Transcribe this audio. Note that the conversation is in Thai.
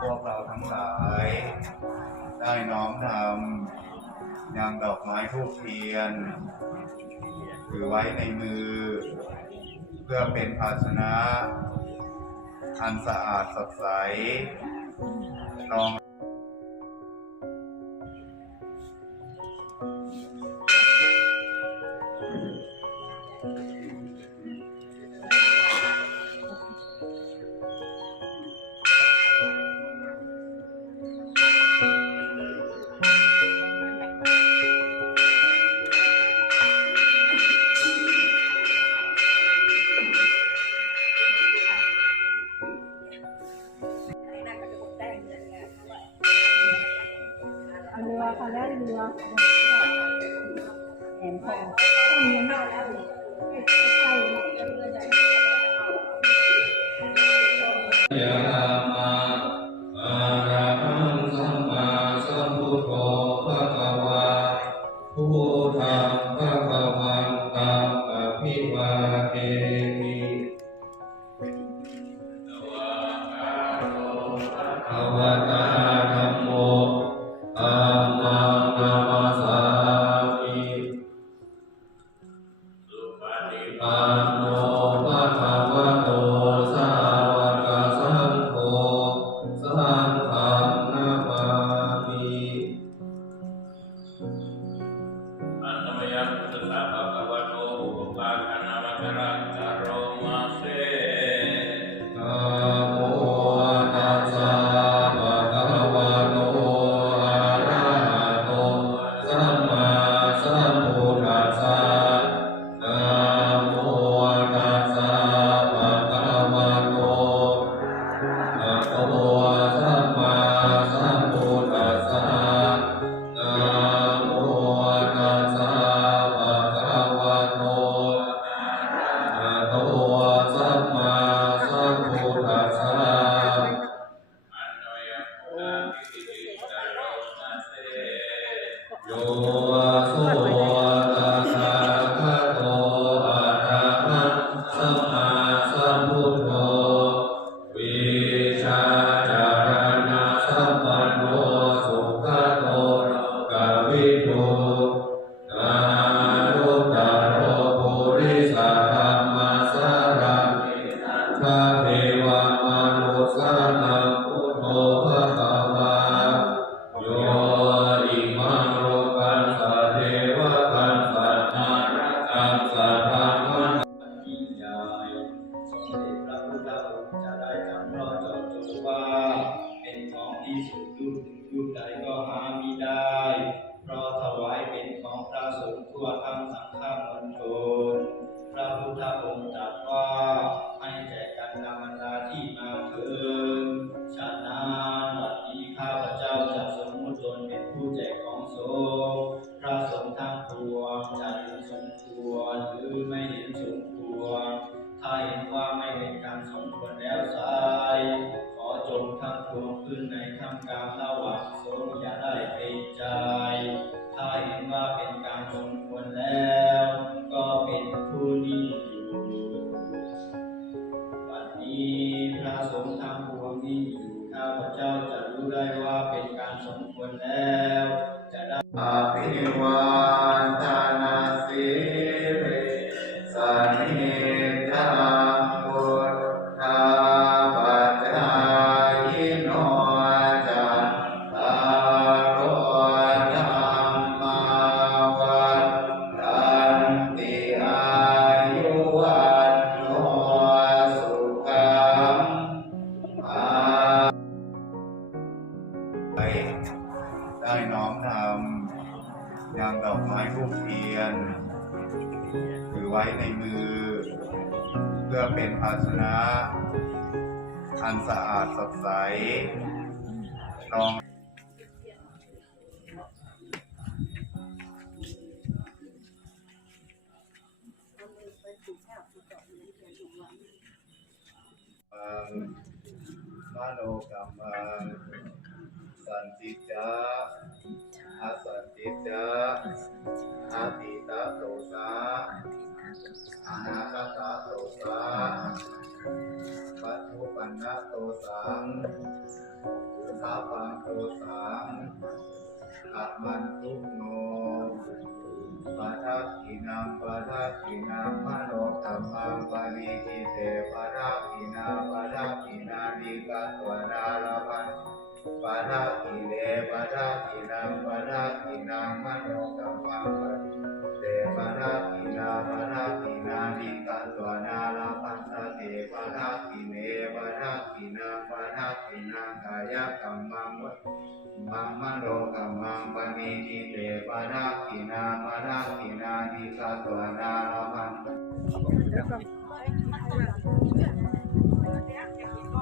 พวกเราทั้งหลาย ได้น้อมนำยังดอกไม้ทูกเทียน ถือไว้ในมือ เพื่อเป็นภาชนะ อันสะอาดสดใสรอง อาเรือค่ะแล้วเรือแหนทองต้องมีเข้าแล้วยะมาอะระหังสัมมาสัมพุทโธภะคะวะพุทธังภะคะวันตังอะภิวาเทมิภะวะตา อันตมยังพุทธะภะคะวะโตอุปาคณามะกรังกะโรมาส โที่มาเถินฉะนั้นบัดนี้ข้าพเจ้าจะสมมุติตนเป็นผู้แจกของสงฆ์พระสงฆ์ทั้งปวงจะเห็นสมควรหรือไม่เห็นสมควร ถ้าเห็นว่าไม่เป็นการสมควรแล้วไซขอจงทั้งปวงขึ้นในทำกลางระหว่างสงฆ์อย่าได้เป็นใจ ถ้าเห็นว่าเป็น จ้ ได้น้อมนำยังดอกไม้ทูบเทียน ถือไว้ในมือ เพื่อเป็นภาชนะ อันสะอาดสดใสรองมโนกรรมัง สันติจาอาสันติจาอาติตาโตสาอนาคตาโตสาปัจจุปันนโตสังสาปังโตสังขัดมันทุกโนปัทักขินังปัทักขินังมโนธรรมังปาริกิเตปัทั